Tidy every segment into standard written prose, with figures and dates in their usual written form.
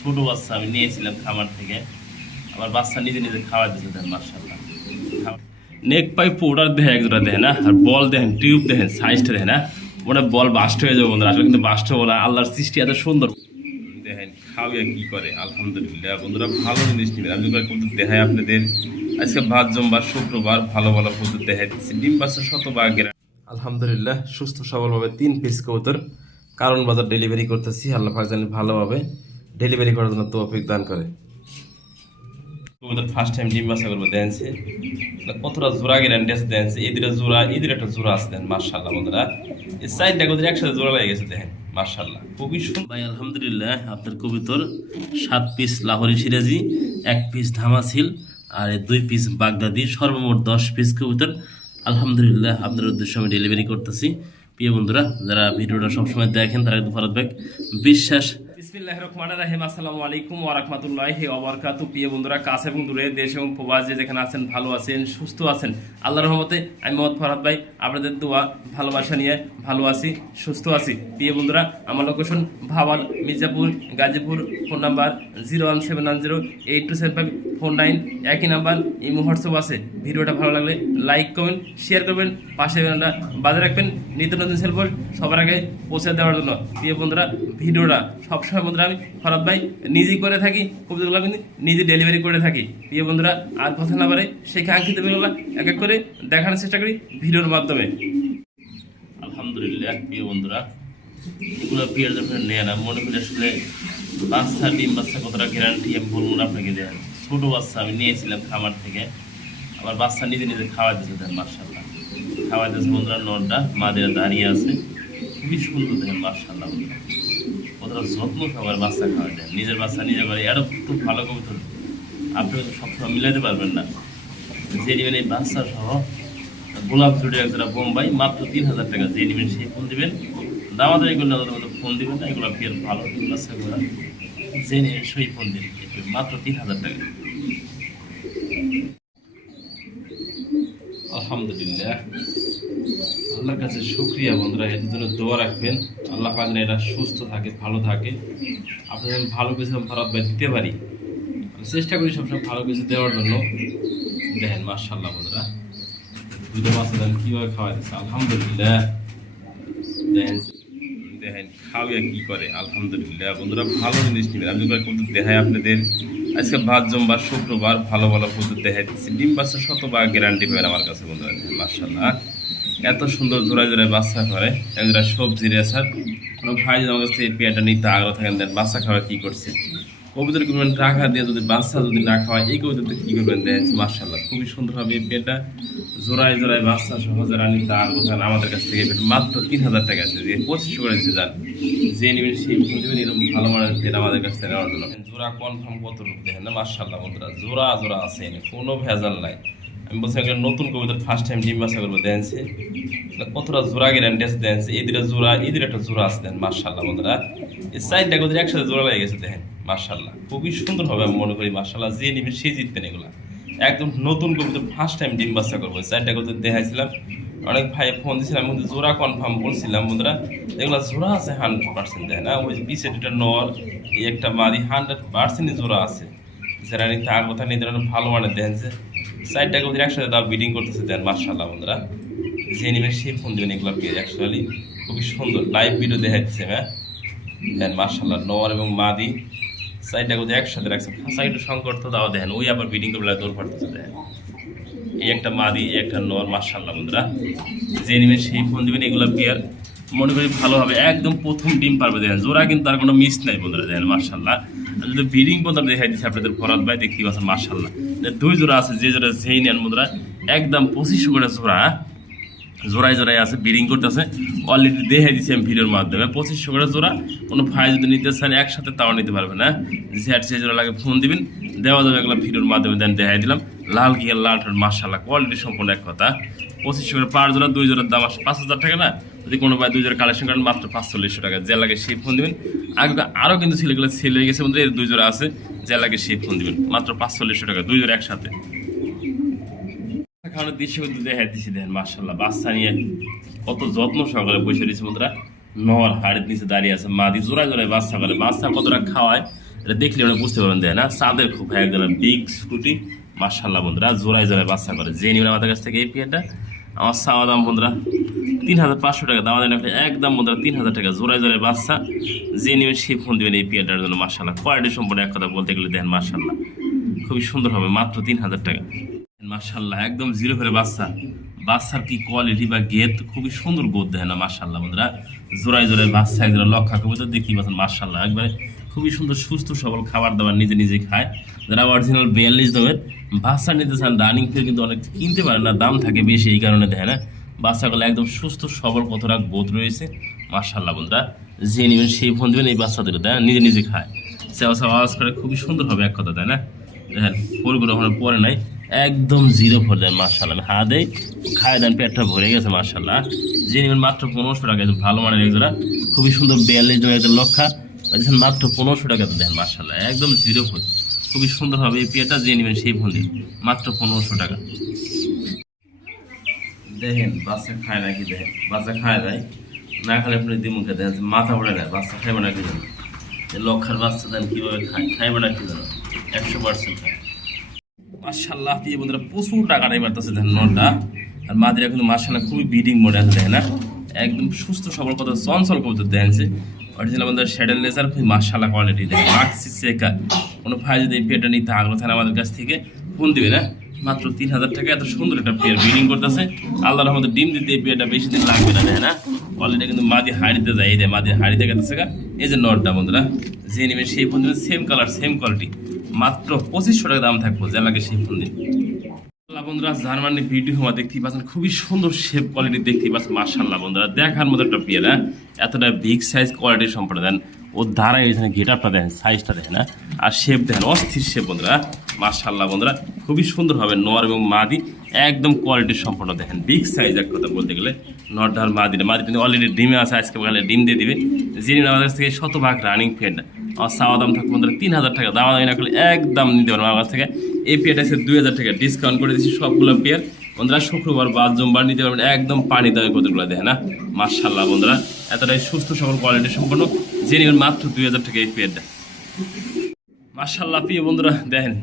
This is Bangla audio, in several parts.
ছোট বাচ্চা আমি নিয়েছিলাম খামার থেকে, আমার বাচ্চা নিজে নিজে খাওয়া দিচ্ছে দেন মার্শাল্লাহ। নেক পাইপ ওটার দেখেন এক জোড়া দেখেন না, আর বল দেখেন, টিউব দেখেন, সাইজটা দেখেন না, ওটা বল বাস্ট হয়ে যাবে বন্ধুরা, আসলে কিন্তু বাস্ট হবো না, আল্লাহর সৃষ্টি এত সুন্দর। দেখেন খাওয়া কি করে, আলহামদুলিল্লাহ বন্ধুরা ভালো জিনিস নেবেন। আমি কবুতর দেখাই আপনাদের, আজকে ভাত জমবার শুক্রবার ভালো ভালো কবুতর দেখাই দিচ্ছি, ডিম বাচ্চা শতভাগ। আলহামদুলিল্লাহ সুস্থ সবলভাবে 3 পিস কবুতর কারণ বাজার ডেলিভারি করতেছি, আল্লাহ পাক জানি ভালোভাবে ডেলিভারি করার জন্য তৌফিক দান করে। কবুতর ফার্স্ট টাইম ডিম বাচ্চা করবো দেখছে, কতটা জোড়া গ্যারান্টি আছে দেখছে, এদের জোড়া এদের একটা জোড়া আছে দেন মার্শাল্লাহ বন্ধুরা, এই সাইডটা কবুতর একসাথে জোড়া লেগে গেছে দেখেন মার্শাল্লাহ, খুবই সুন্দর ভাই। আলহামদুলিল্লাহ আপনার কবুতর 7 পিস লাহোরি সিরাজি, 1 পিস ধামাসিল আর 2 পিস বাগদাদি, সর্বমোট 10 পিস কবুতর আলহামদুলিল্লাহ আপনার উদ্দেশ্যে আমি ডেলিভারি করতেছি। প্রিয় বন্ধুরা যারা ভিডিওটা সবসময় দেখেন তারা একটু ভারত ব্যাগ বিশ্বাস। বিসমিল্লাহির রহমানির রহিম, আসসালামু আলাইকুম ওয়া রাহমাতুল্লাহি ওয়া বারাকাতুহু। প্রিয় বন্ধুরা কাছে এবং দূরে, দেশ এবং প্রবাসে যেখানে আছেন, ভালো আছেন সুস্থ আছেন আল্লাহর রহমতে, আমি মোহাম্মদ ফরহাদ ভাই আপনাদের দোয়া ভালোবাসা নিয়ে ভালো আছি সুস্থ আছি। প্রিয় বন্ধুরা আমার location Bhawal, Mirzapur, Gazipur. Phone number 01790827549, একই নাম্বার ইমো হোয়াটসঅ্যাপ আছে। ভিডিওটা ভালো লাগলে লাইক করবেন, শেয়ার করবেন, পাশে বেলটা বাজে রাখবেন নিত্য নতুন সেলফোন সবার আগে পৌঁছে দেওয়ার জন্য। প্রিয় বন্ধুরা ভিডিওটা সবসময় বন্ধুরা আমি ফরহাদ ভাই নিজেই করে থাকি, কবিতাগুলো কিন্তু নিজে ডেলিভারি করে থাকি। প্রিয় বন্ধুরা আর কথা না বলে সেই কাঙ্ক্ষিত ভিডিওগুলো এক এক করে দেখানোর চেষ্টা করি ভিডিওর মাধ্যমে। আলহামদুলিল্লাহ প্রিয় বন্ধুরা এগুলো বিয়ের যখন নেয় না মনে করি আসলে বাচ্চা ডিম বাচ্চা কতটা গ্যারান্টি আমি বলবো না আপনাকে। দেন ছোটো বাচ্চা আমি নিয়েছিলাম খামার থেকে, আমার বাচ্চা নিজে নিজে খাওয়া দিচ্ছে দেন মার্শাল্লাহ, খাওয়া দিচ্ছে বন্ধুরা। নরটা মাদের দাঁড়িয়ে আছে, খুবই সুন্দর দেখেন মার্শাল্লাহ বন্ধুরা, কতটা যত্ন সবার বাচ্চা খাওয়া যায়, নিজের বাচ্চা নিজে করে, এরা খুব ভালো কবুতর, আপনি সবসময় মিলাতে পারবেন না। যে নেবেন এই বাচ্চা সহ গোলাপ জুড়ে একজোড়া বোম্বাই মাত্র 3000 টাকা, যে নেবেন সেই ফোন দিবেন, দামাদারি করলে আমাদের মতো ফোন দিবেন না, এগুলো বিয়ের ভালো বাচ্চা করা, যে নেবেন সেই ফোন দিবেন মাত্র 3000 টাকা। আলহামদুলিল্লাহ আল্লাহর কাছে শুকরিয়া বন্ধুরা, এর জন্য দোয়া রাখবেন, আল্লাহ পাক এরা সুস্থ থাকে ভালো থাকে, আপনাদের ভালো কিছু ভারত ভাই দিতে পারি, চেষ্টা করি সবসময় ভালো কিছু দেওয়ার জন্য। দেখেন মার্শাল্লাহ বন্ধুরা দুটো বাচ্চা দেন কীভাবে খাওয়া দিচ্ছে আলহামদুলিল্লাহ। দেখেন দেখেন খাওয়া কি করে, আলহামদুলিল্লাহ বন্ধুরা ভালো জিনিস নেবেন। আমি কবুতর দেখাই আপনাদের, আজকে ভাত জমবার শুক্রবার ভালো ভালো কবুতর দেখাই দিচ্ছি, ডিম বাচ্চা শতভাগ গ্যারান্টি পাবেন আমার কাছে বন্ধুরা। মার্শাল্লাহ এত সুন্দর জোড়ায় জোড়ায় বাচ্চা করে, একজোড়া সবজি রেসার। কোনো ভাই যদি আমার কাছ থেকে পেয়ারটা নিতে আগ্রহ থাকেন দেন, বাচ্চা খাওয়া কী করছে, কবুতর করবেন টাকা দিয়ে যদি বাচ্চা যদি না খাওয়ায় এই কবুতরটা কী করবেন দেখেন মার্শাল্লাহ খুবই সুন্দর হবে। এই পেয়ারটা জোড়ায় জোড়ায় বাচ্চা সহজে নিতে আগ্রহ থাকেন আমাদের কাছ থেকে মাত্র 3000 টাকা আছে, যে 2500 করে দিতে যান, যে নেবেন সেই দেবেন, এরকম ভালো মানের পেয়ার আমাদের কাছ থেকে নেওয়ার জন্য। জোড়া কনফার্ম কত রূপ দেখেন না মার্শাল্লাহ বন্ধুরা, জোড়া জোড়া আছে কোনো ভেজাল নাই। আমি বলছি একটা নতুন কবুতর ফার্স্ট টাইম ডিম বাচ্চা করবো দেখছে, কতটা জোড়া গ্যারান্টি আছে দেখছে, এদের জোড়া এদের একটা জোড়া আছে দেন মার্শাল্লাহ বন্ধুরা, এই সাইডটা কবুতর একসাথে জোড়া লেগে গেছে দেখেন মার্শাল্লাহ, খুবই সুন্দর হবে আমি মনে করি মার্শাল্লাহ, যে নেবেন সেই জিতবেন। এগুলা একদম নতুন কবুতর ফার্স্ট টাইম ডিম বাচ্চা করবো, সাইডটা কবুতর দেখাইছিলাম, অনেক ভাই ফোন দিয়েছিলাম কিন্তু জোড়া কনফার্ম বলছিলাম বন্ধুরা, এগুলো জোড়া আছে 100% দেখেন না, ওই যে পিছে দুটা নর এই একটা মাদি 100% জোড়া আছে, যারা নিতে আর কথা নিতে ভালো মানের দেখেন যে সাইডটা কবুতর একসাথে দাও বিডিং করতেছে দেন মার্শাল্লাহ বন্ধুরা, যে নেবেন সেই ফোন দেবেন। এগুলো অ্যাকচুয়ালি খুবই সুন্দর লাইভ ভিডিও দেখাচ্ছি হ্যাঁ দেন মার্শাল্লাহ, নর এবং মাদি সাইডটা কবুতর একসাথে রাখছে, ফাঁসা একটু সংকট তো দাও দেখেন, ওই আবার বিডিং করবে দৌড় পাড়তেছে দেখেন, এই একটা মাদি এই একটা নর মার্শাল্লাহ বন্ধুরা, যে নেবেন সেই ফোন দেবেন। এগুলো পেয়ার মনে করি ভালো হবে, একদম প্রথম ডিম পারবে দেখেন, জোড়া কিন্তু আর কোনো মিস নাই বন্ধুরা দেখেন মার্শাল্লাহ। যদি ব্রিডিং পর্যন্ত দেখাই দিচ্ছে আপনাদের ফরহাদ ভাই দেখতে পাচ্ছেন মার্শাল্লাহ, 2 জোড়া আছে, যে জোড়া যেই নেন বন্ধুরা একদম 2500 করে জোড়া, জোড়ায় জোড়ায় আছে ব্রিডিং করতেছে, অলরেডি দেখাই দিচ্ছি আমি ভিডিওর মাধ্যমে 2500 করে জোড়া। কোনো ভাই যদি নিতে চান একসাথে তাও নিতে পারবে না, ঝ্যাট সেই জোড়া লাগে ফোন দিবেন দেওয়া যাবে, এগুলো ভিডিওর মাধ্যমে দেন দেখাই দিলাম। লাল গিয়ে লাল মার্শাল্লাহ কোয়ালিটি সম্পূর্ণ এক কথা, 2500 করে পার জোড়া, 2 জোড়ার দাম 5000 টাকা না, যদি কোনো ভাই 2 জোড়া কালেকশন করেন মাত্র 4500 টাকা, যে লাগে সেই ফোন দিবেন। আগে আরও কিন্তু ছেলেগুলো সেল হয়ে গেছে বন্ধুরা, এর 2 জোড়া আছে, যে লাগে সেই ফোন দিবেন মাত্র 4500 টাকা 2 জোড়া একসাথে। খাওয়ানোর দৃশ্য কিন্তু দেখাই দিচ্ছি দেখেন মার্শাল্লাহ, বাচ্চা নিয়ে কত যত্ন সহকারে বসে রয়েছে বন্ধুরা, নর হাড়ির নিচে দাঁড়িয়ে আছে, মাদি জোড়ায় জোড়ায় বাচ্চা করে। বাচ্চা কতটা খাওয়ায় এটা দেখলে মানে বুঝতে পারবেন, দেয় না চাঁদের খুব একদম বিগ স্কুটি মাশাআল্লাহ বন্ধুরা, জোড়ায় জোড়ায় বাচ্চা করে। যে নিবেন আমাদের কাছ থেকে এই পেয়ারটা, আমার চাওয়া দাম বন্ধুরা 3500 টাকা, দাম দেন একদম বন্ধুরা 3000 টাকা, জোড়ায় জোড়ায় বাচ্চা। যে নেবেন সেই ফোন দেবেন এই পেয়ারটার জন্য মাশাআল্লাহ। কোয়ালিটি সম্পূর্ণ এক কথা বলতে গেলে দেখেন মাশাআল্লাহ খুবই সুন্দর হবে, মাত্র 3000 টাকা মাশাআল্লাহ। একদম জিরো ফেরে বাচ্চা, বাচ্চার কি কোয়ালিটি বা গেট, খুবই সুন্দর গোদ দেয় না মাশাআল্লাহ বন্ধুরা। জোড়ায় জোড়ায় বাচ্চা একজোড়া লক্ষা কবুতর দেখি পাচ্ছেন মাশাআল্লাহ, একবারে খুবই সুন্দর সুস্থ সবল, খাবার দাবার নিজে নিজে খায়। যারা অরিজিনাল 42 দামের বাচ্চা নিতে চান রানিং ফের কিন্তু অনেক কিনতে পারে না, দাম থাকে বেশি, এই কারণে দেখে না বাচ্চাগুলো একদম সুস্থ সবল কতটা গোদ রয়েছে মাশাআল্লাহ বন্ধুরা। যে নেবেন সেই ফোন দেবেন এই বাচ্চাদের, তাই না নিজে নিজে খায়, সেও আওয়াজ করে খুবই সুন্দর হবে এক কথা, তাই না দেখেন ফোরগুলো ওখানে পরে নাই, একদম জিরো ফোর দেন মাশাআল্লাহ। হাত দেয় খায় দেন, পেটটা ভরে গেছে মাশাআল্লাহ। যে নেবেন মাত্র 1500 টাকা, ভালো মানের একজোড়া খুবই সুন্দর 42 দামের একটা লক্ষা মাত্র 1500 টাকা দেন মাশাআল্লাহ, একদম জিরো ফোর খুবই সুন্দর হবে এই পেয়ারটা। যে নেবেন সেই ফোন দিন মাত্র 1500 টাকা। দেখেন বাচ্চা খায় নাকি, দেখেন বাচ্চা খায় দেয় না, খালে আপনি দিমুখে দেখেন মাথা পড়ে নেয়, বাচ্চা খাইবে না কি জানো, লক্ষার বাচ্চা দেন কীভাবে খায়, খাইবে না কি জানো, 100% খায় মাশাআল্লাহ। দিয়ে বন্ধুরা প্রচুর টাকাটা এবার আছে দেখেন নটা, আর মাদিরা কিন্তু মাশাআল্লাহ খুবই বিডিং মোডে আছে দেখেন না, একদম সুস্থ সবল কত চঞ্চল কবুতর দেখেন। অরিজিনাল আমাদের শ্যাডেল লেজার খুবই মাশাআল্লাহ কোয়ালিটি দেখেন, মাক্সি চেকা। কোনো ভাই যদি এই পেয়ারটা নিতে আগ্রহ থাকে আমাদের কাছ থেকে ফোন দিবে না, মাত্র 3000 টাকা। এত সুন্দর একটা পেয়ার ব্রিডিং করতেছে, আল্লাহর রহমতে ডিম দিতে এই পেয়ারটা বেশি দিন লাগবে না দেখেন না। কোয়ালিটি কিন্তু মাদি হাড়িতে যায়, এই যে মাদি হাড়িতে গেছে, এই যে নটটা বন্ধুরা। যে নেবেন সেই ফোন দেবেন, সেম কালার সেম কোয়ালিটি, মাত্র 2500 টাকা দাম থাকবো, যা লাগে সেই ফোন দিন বন্ধুরা। জার্মানি ভিডিও আমার দেখতেই পাচ্ছেন, খুবই সুন্দর শেপ কোয়ালিটি দেখতেই পাচ্ছেন মাশাআল্লাহ বন্ধুরা, দেখার মতো একটা পেয়ার, এতটা বিগ সাইজ কোয়ালিটি সম্পর্কে দেন। ওর দ্বারা এখানে গেট আপটা দেখেন, সাইজটা দেখেন না, আর শেপ দেখেন অস্থির শেপ বন্ধুরা মাশাআল্লাহ বন্ধুরা, খুবই সুন্দর হবে। নর এবং মাদি একদম কোয়ালিটি সম্পন্ন দেখেন, বিগ সাইজ এক কথা বলতে গেলে। নর আর মাদিটা কিন্তু অলরেডি ডিমে আছে, আজকে বলে ডিম দিয়ে দিবে। যিনি আমাদের কাছ থেকে 100% রানিং ফেড, আমার চাওয়া দাম থাকবে বন্ধুরা 3000 টাকা, দাম দামি না করলে একদম নিতে পারবো আমার কাছ থেকে। এই পেয়ারটা আছে 2000 টাকা ডিসকাউন্ট করে দিচ্ছি সবগুলো পেয়ার বন্ধুরা। শুক্রবার বা জুমবার নিতে পারবেন, একদম পানি দেওয়া কতগুলো দেখেন না মাশাআল্লাহ বন্ধুরা, এতটাই সুস্থ সবল কোয়ালিটি সম্পন্ন। যে নেবেন মাত্র 2000 টাকা এই পেয়ারটা মাশাআল্লাহ। প্রিয় বন্ধুরা দেখেন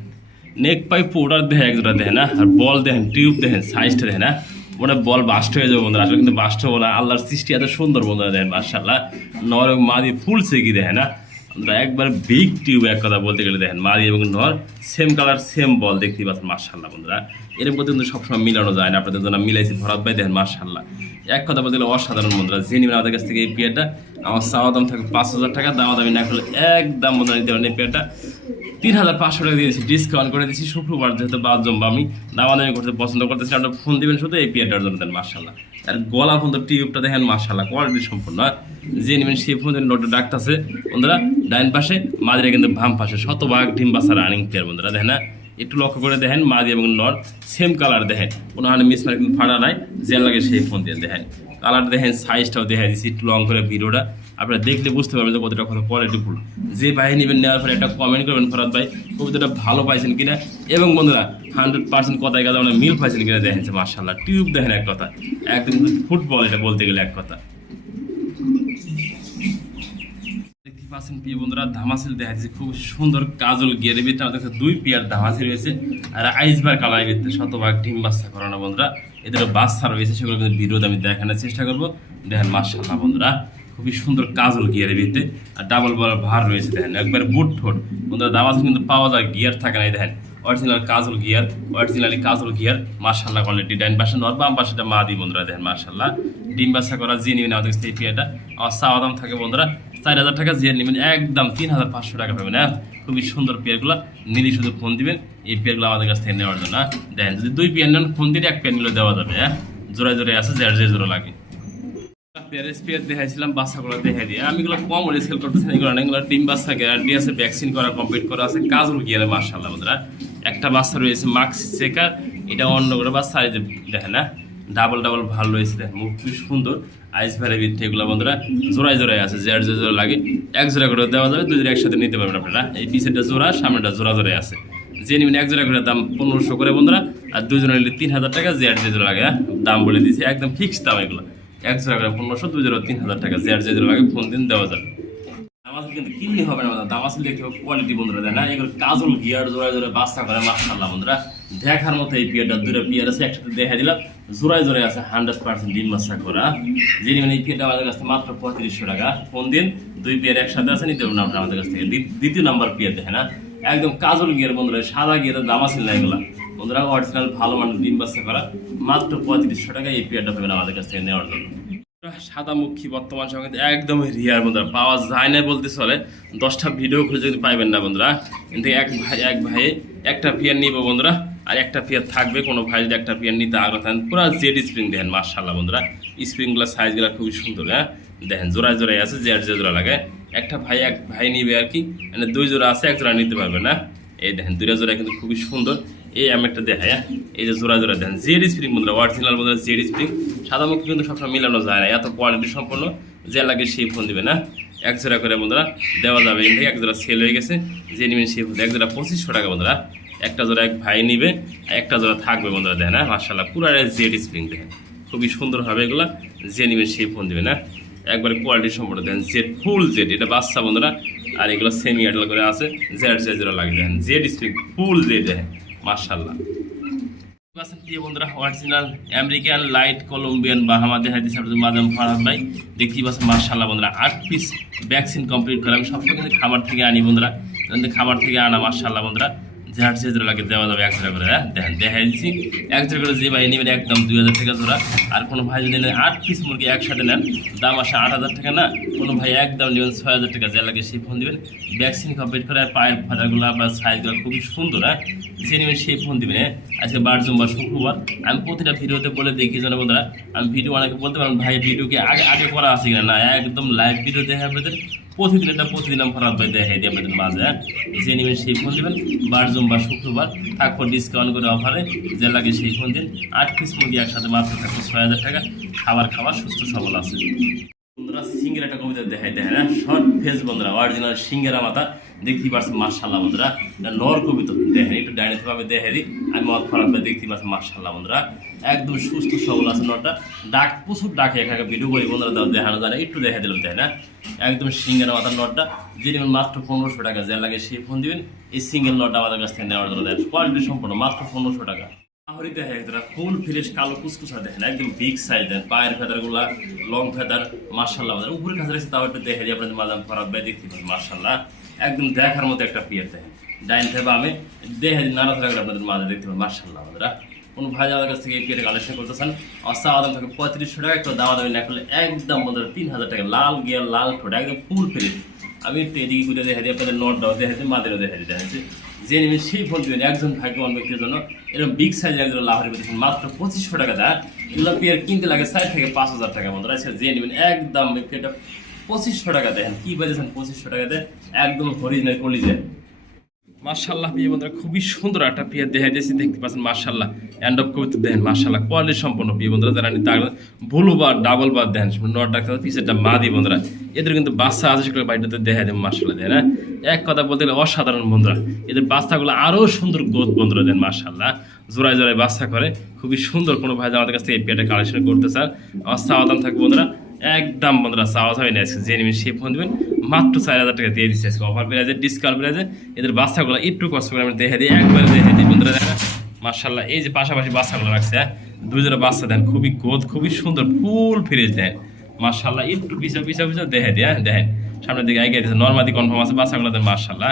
নেক পাই পোডার দেখেন একজোড়া দেখেন না, আর বল দেখেন টিউব দেখেন, সাইজটা দেখেন না, মনে বল বাস্ট হয়ে যাবে বন্ধুরা, আসলে কিন্তু বাস্ট হবো না, আল্লাহর সৃষ্টি এত সুন্দর বন্ধুরা দেখেন মাশাআল্লাহ। নর এবং মাদি ফুল সেকি দেখেন না, একবার বিগ টিউব এক কথা বলতে গেলে দেখেন, মাদি এবং নর সেম কালার সেম বল দেখতেই পাচ্ছেন মাশাআল্লাহ বন্ধুরা। এর মধ্যে কিন্তু সবসময় মিলানো যায় না, আপনাদের জন্য মিলাইছি ভরাত ভাই দেখেন মাশাআল্লাহ, এক কথা বলতে গেলে অসাধারণ বন্ধুরা। যে নেবেন আমাদের কাছ থেকে এই পেয়ারটা, আমার চাওয়া দাম থাকবে 5000 টাকা, দামা দামি না করলে একদম বন্ধুরা নিতে পারেন এই পেয়ারটা 3500 টাকা দিয়েছি, ডিসকাউন্ট করে দিচ্ছি শুক্রবার যেহেতু বাদ জমবা, আমি দামাদামি করতে পছন্দ করতেছি, আপনার ফোন দিবেন শুধু এই পেয়ারটার জন্য দেন মাশাআল্লাহ। আর গলা পর্যন্ত টিউবটা দেখেন মাশাআল্লাহ কোয়ালিটি সম্পূর্ণ, যে নেবেন সেই ফোন নোটে ডাকতেছে বন্ধুরা, ডাইন পাশে মাদিরা কিন্তু বাম পাশে, 100% ডিম বাচ্চা রানিং পেয়ার বন্ধুরা দেখেন না। একটু লক্ষ্য করে দেখেন, মাদি এবং নর সেম কালার দেখেন, কোনো হানে মিসমার্ক কিন্তু ফাটা নাই, যে লাগে সেই ফোন দিয়ে দেখেন, কালার দেখেন, সাইজটাও দেখা দিচ্ছি একটু লং করে ভিডিওটা, আপনারা দেখলে বুঝতে পারবেন যে কতটা কত কোয়ালিটিফুল। যে ভাই নেবেন নেওয়ার পরে একটা কমেন্ট করবেন ফরাদ ভাই কবিতাটা ভালো পাইছেন কিনা, এবং বন্ধুরা 100% কথায় কথা আমরা মিল পাইছেন কিনা দেখেন মাশাআল্লাহ। টিউব দেখেন এক কথা, একদম ফুটবল এটা বলতে গেলে এক কথা। প্রিয় বন্ধুরা ধামাসিল দেখা যাচ্ছে খুব সুন্দর কাজল গিয়ারের ভিতরে আমাদের কাছে 2 পেয়ার ধামাসিল রয়েছে, আর আইসবার কালারের ভিতরে 100% ডিম বাচ্চা করানো বন্ধুরা। এদের বাচ্চা রয়েছে, সেগুলো কিন্তু ভিডিওতে আমি দেখানোর চেষ্টা করবো দেখেন মাশাআল্লাহ বন্ধুরা, খুবই সুন্দর কাজল গিয়ারের ভিতরে, আর ডাবল বল ভার রয়েছে দেখেন, একবার বুট ঠোঁট বন্ধুরা। ধামাসিল কিন্তু পাওয়া যায়, গিয়ার থাকে না, দেখেন অরিজিনাল কাজল গিয়ার, অরিজিনালি কাজল গিয়ার মাশাআল্লাহ কোয়ালিটি। ডাইন পাশে নর, বাম পাশেটা মাদি বন্ধুরা দেখেন মাশাআল্লাহ। ডিম বাচ্চা করা যে নেবেন আমাদের কাছে এই পেয়ারটা, আমার চাওয়া দাম থাকে বন্ধুরা 4000 টাকা, যে নেবেন একদম 3500 টাকা পাবেন। হ্যাঁ খুবই সুন্দর পেয়ারগুলো নিলে শুধু ফোন দিবেন এই পেয়ারগুলো আমাদের কাছ থেকে নেওয়ার জন্য। দেখেন যদি 2 পেয়ার নেন ফোন দিলে 1 পেয়ার নিলে দেওয়া যাবে। হ্যাঁ জোড়ায় জোড়ায় আছে, যার যে জোড়া লাগে। পেয়ার দেখাইছিলাম, বাচ্চাগুলো দেখাই দিয়ে আমি এগুলো কম সেল করতেছি, এগুলো না, এগুলো ডিম বাচ্চা গ্যারান্টি আছে, ভ্যাকসিন করা কমপ্লিট করা আছে, কাজল গিয়ারে মাশাআল্লাহ বন্ধুরা। একটা বাচ্চা রয়েছে মাক্স চেকার, এটা অন্য করে বাচ্চা দেখেন না, ডাবল ভালো রয়েছে দেখেন, মুখ খুব সুন্দর, আইস ভারে ভিত্তি এগুলো বন্ধুরা জোড়ায় জোড়ায় আছে, যার যে জোড়া লাগে 1 জোড়া করে দেওয়া যাবে, 2 জোড়া একসাথে নিতে পারবেন আপনারা। এই পিছেরটা জোড়া, সামনেটা জোড়া জোড়ায় আছে, যে নেবেন 1 জোড়া করে দাম 1500 করে বন্ধুরা, আর 2 জোড়া নিলে 3000 টাকা, যার যে জোড়া লাগে দাম বলে দিয়েছি, একদম ফিক্সড দাম এগুলো এক জোড়া করে 1500, 2 জোড়া 3000 টাকা, যার যে জোড়া লাগে ফোন দিন দেওয়া যাবে। আমাদের কিন্তু কিনলে হবে না, দাম আসলে দেখতে হবে কোয়ালিটি বন্ধুরা, দেয় না এগুলো কাজল গিয়ার জোড়ায় জোড়ায় বাচ্চা করে মাশাআল্লাহ বন্ধুরা, দেখার মতো এই পিয়ারটা। দুটো পিয়ার আছে একসাথে দেখা দিলাম, জোড়ায় জোড়ায় আছে 100% ডিম বাচ্চা করা। যিনি মানে এই পিয়ারটা আমাদের কাছ থেকে মাত্র 3500 টাকা, ফোন দিন। দুই পিয়ার একসাথে আছে, নিতে পারবেন আপনার আমাদের কাছ থেকে। দ্বিতীয় নাম্বার পিয়ার দেখে না, একদম কাজল গিয়ার বন্ধুরা, সাদা গিয়ারের দাম আছে না এগুলা বন্ধুরা, অরিজিনাল ভালো মানের ডিম বাচ্চা করা, মাত্র 3500 টাকা এই পিয়ারটা পাবেন আমাদের কাছ থেকে নেওয়ার জন্য। সাদামুখী বর্তমান সময় কিন্তু একদম রিয়ার বন্ধুরা, পাওয়া যায় না বলতে চলে। 10টা ভিডিও খুঁজে যদি পাইবেন না বন্ধুরা, কিন্তু এক ভাই একটা পিয়ার নিব বন্ধুরা, আর একটা পিয়ার থাকবে। কোনো ভাই যদি একটা পিয়ার নিতে আগ্রহ থাকেন, পুরো জেড স্প্রিং দেখেন মাশাআল্লাহ বন্ধুরা, স্প্রিংগুলো সাইজগুলো খুবই সুন্দর। হ্যাঁ দেখেন জোড়ায় জোড়ায় আছে, যে জোড়া লাগে একটা ভাই এক ভাই নিবে আর কি, মানে 2 জোড়া আছে, 1 জোড়া নিতে পারবে না। এই দেখেন 2টা জোড়া কিন্তু খুবই সুন্দর। এই আমি একটা দেখাই, এই যে জোড়া জোড়া দেখেন জেড স্প্রিং বন্ধুরা, অরিজিনাল বন্ধুরা জেড স্প্রিং। সাদামুখী কিন্তু সবসময় মিলানো যায় না, এত কোয়ালিটি সম্পন্ন, যে লাগে সেই ফোন দিবে না। 1 জোড়া করে বন্ধুরা দেওয়া যাবে, এখান থেকে 1 জোড়া সেল হয়ে গেছে, যে নেবেন সেই ফোন 1 জোড়া 2500 টাকা বন্ধুরা। একটা জোড়া এক ভাই নিবে, একটা জোড়া থাকবে বন্ধুরা, দেখেন না মাশাআল্লাহ পুরো জেড স্প্রিং দেখেন খুবই সুন্দর হবে এগুলা, যে নেবেন সেই ফোন দিবে না। একবারে কোয়ালিটি সম্পন্ন দেখেন, জেড ফুল জেড, এটা বাচ্চা বন্ধুরা, আর এগুলো সেমি অ্যাডাল করে আছে, জেড জোড়া লাগে দেখেন, জেড স্প্রিং ফুল জেড দেখেন মাশাআল্লাহ। প্রিয় বন্ধুরা, original American light Colombian Bahama দেখা দিচ্ছে আপনাদের মাদাম ফারহাদ ভাই, দেখতেই পাচ্ছেন মাশাআল্লাহ বন্ধুরা। 8 পিস ভ্যাকসিন কমপ্লিট করে, আমি সবসময় কিন্তু খাবার থেকে আনি বন্ধুরা, খাবার থেকে আনা মাশাআল্লাহ বন্ধুরা, যার যে জোড়া লাগে দেওয়া যাবে 1 জোড়া করে। হ্যাঁ দেখেন দেখা দিচ্ছি 1 জোড়া করে, যে ভাই নেবেন একদম 2000 টাকা জোড়া। আর কোনো ভাই যদি নেন 8 পিস মুরগি একসাথে নেন, দাম আসে 8000 টাকা না, কোনো ভাই একদম নেবেন 6000 টাকা, যা লাগে সেই ফোন দেবেন। ভ্যাকসিন কমপ্লিট করে, আর পায়ের ফাটাগুলো বা সাইজগুলো খুবই সুন্দর। হ্যাঁ যে নেবেন সেই ফোন দেবেন। হ্যাঁ আজকে বার জুম্বার শুক্রবার, আমি প্রতিটা ভিডিওতে বলে দিই কি জানো বন্ধুরা, আমি ভিডিও অনেকে বলতে পারেন ভাই ভিডিও কি আগে করা আছে কিনা, না একদম লাইভ ভিডিও দেখে আপনাদের প্রতিদিন আমি ফারহাদ ভাই দেখাই দিই আপনাদের মাঝে। যে নেবেন সেই ফোন দেবেন, বার জুম্বার শুক্রবার থাকবো ডিসকাউন্ট করে অফারে, যে লাগে সেই ফোন দিন। 8 পিস মুরগি একসাথে মাত্র থাকবো 6000 টাকা, খাবার সুস্থ সবল আছে বন্ধুরা। সিঙ্গের একটা কবিতা দেখাই দেখেন, হ্যাঁ শর্ট ফেস বন্ধুরা, অরিজিনাল সিঙ্গেরা মাথা, দেখতে পাচ্ছেন মাশাআল্লাহ বন্ধুরা, নর কবিতা দেখেন, একটু ডাইরেক্ট ভাবে দেখে দিই আমি ফারহাদ ভাই, দেখতে পাচ্ছেন মাশাআল্লাহ বন্ধুরা, একদম সুস্থ সবল আছে নরটা। ডাক প্রচুর ডাকে, এখানে ভিডিও করি বন্ধুরা, দেখানো যায় না, একটু দেখা দিলাম তাই না। একদম সিঙ্গের মাথার নটটা, যে নেবেন মাত্র 1500 টাকা, যা লাগে সেই ফোন দিবেন। এই সিঙ্গেল নটটা আমাদের কাছ থেকে নেওয়ার জন্য দেন, কোয়ালিটি সম্পূর্ণ, মাত্র 1500 টাকা। তাহলে দেখেন একটা ফুল ফ্রেশ কালো কুচকুচা দেখেন, একদম বিগ সাইজ দেন, পায়ের ফেদার গুলা লং ফেদার মাশাআল্লাহ, উপরে কাছে রয়েছে, তাও একটু দেখে দিই আপনাদের মাদাম ফারহাদ ভাই, দেখতে পাবেন মাশাআল্লাহ একদম দেখার মতো একটা পিয়ার দেখেন। ডাইন থেকে আমি দেখে দিই, নানা থাকলে আপনাদের মাঝে দেখতে পাবেন মাশাআল্লাহ বন্ধুরা। কোনো ভাই আমাদের কাছ থেকে এই পিয়ার কালেকশন করতেছেন, অস্তা আদাম থাকে 3500 টাকা, একটু দাওয়া দামি না করলে একদম বন্ধুরা 3000 টাকা, লাল গিয়ার লাল ঠোঁট একদম ফুল ফ্রেশ। আমি একটু এদিকে ঘুরে দেখা দিই আপনাদের, নটটাও দেখা দিই, মাদেরও দেখা দিই, দেখা যাচ্ছে যে নেবেন সেই ফোন দেবেন। একজন ভাগ্যবান ব্যক্তির জন্য এরকম বিগ সাইজের একজন লাহরি পেতেছেন মাত্র 2500 টাকা দেয়। এগুলো পেয়ার কিনতে লাগে 4 থেকে 5000 টাকা বন্ধুরা, যে নেবেন একদম এটা 2500 টাকা দেন। কি পেয়েছেন 2500 টাকা দেয়, একদম অরিজিনাল কলিজা মাশাআল্লাহ। প্রিয় বন্ধুরা খুবই সুন্দর একটা পিয়ার দেখা দিয়েছি, দেখতে পাচ্ছেন মাশাআল্লাহ, এন্ড অফ কবিতা দেখেন মাশাআল্লাহ, কোয়ালিটি সম্পন্ন। প্রিয় বন্ধুরা যারা নিতে আগ্রহ, ব্লু বার ডাবল বার দেন, নট ডাক্তার পিসেরটা মাদি বন্ধুরা, এদের কিন্তু বাচ্চা আছে সেগুলো বাড়িটাতে দেখা দেন মাশাআল্লাহ দেন। হ্যাঁ এক কথা বলতে গেলে অসাধারণ বন্ধুরা, এদের বাচ্চাগুলো আরও সুন্দর গ্রোথ বন্ধুরা দেন মাশাআল্লাহ, জোড়ায় জোড়ায় বাচ্চা করে খুবই সুন্দর। কোনো ভাই আমাদের কাছ থেকে এই পিয়ারটা কালেকশন করতে চান, আমার সাবধান থাকবে বন্ধুরা, একদম বন্ধুরা চাওয়া হয় না, যে নেবেন সেই ফোন দেবেন, মাত্র 4000 টাকা দিয়ে দিচ্ছে অফার প্রাইজে, ডিসকাউন্ট প্রাইজে। এদের বাচ্চাগুলো একটু কষ্ট করে আমি দেখে দিই, একবারে দেখে দিই বন্ধুরা দেখা মাশাআল্লাহ। এই যে পাশাপাশি বাচ্চাগুলো রাখছে, হ্যাঁ 2 জোড়া বাচ্চা দেন, খুবই গ্রোথ খুবই সুন্দর, ফুল ফ্রেশ দেন মাশাআল্লাহ। একটু পিছা দেখে দিই, হ্যাঁ দেখেন সামনের দিকে আগে দিচ্ছে, নর্মাদি কনফার্ম আছে বাচ্চাগুলো দেন মাশাআল্লাহ।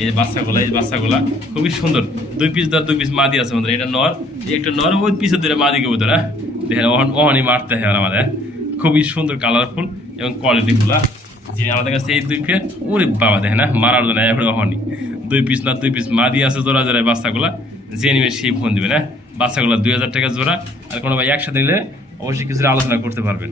এই বাচ্চাগুলো খুবই সুন্দর, 2 পিস ধর 2 পিস মাদি আছে বন্ধুরা, এটা নর, একটা নর, ওই পিছের দুটো মাদি কেউ ধরা দেখেন, অহনি মারতে হয় আমাদের, খুবই সুন্দর কালারফুল এবং কোয়ালিটিফুল। যিনি আমাদের কাছে এই 2 পেয়ার, ওরে বাবা দেখেন না মারার জন্য এবারে অহনি 2 পিস না 2 পিস মাদি আছে জোড়া জোড়ায় বাচ্চাগুলা, যে নিবে সেই ফোন দিবে না। বাচ্চাগুলো 2000 টাকা জোড়া, আর কোনো ভাই একসাথে নিলে অবশ্যই কিছুটা আলোচনা করতে পারবেন।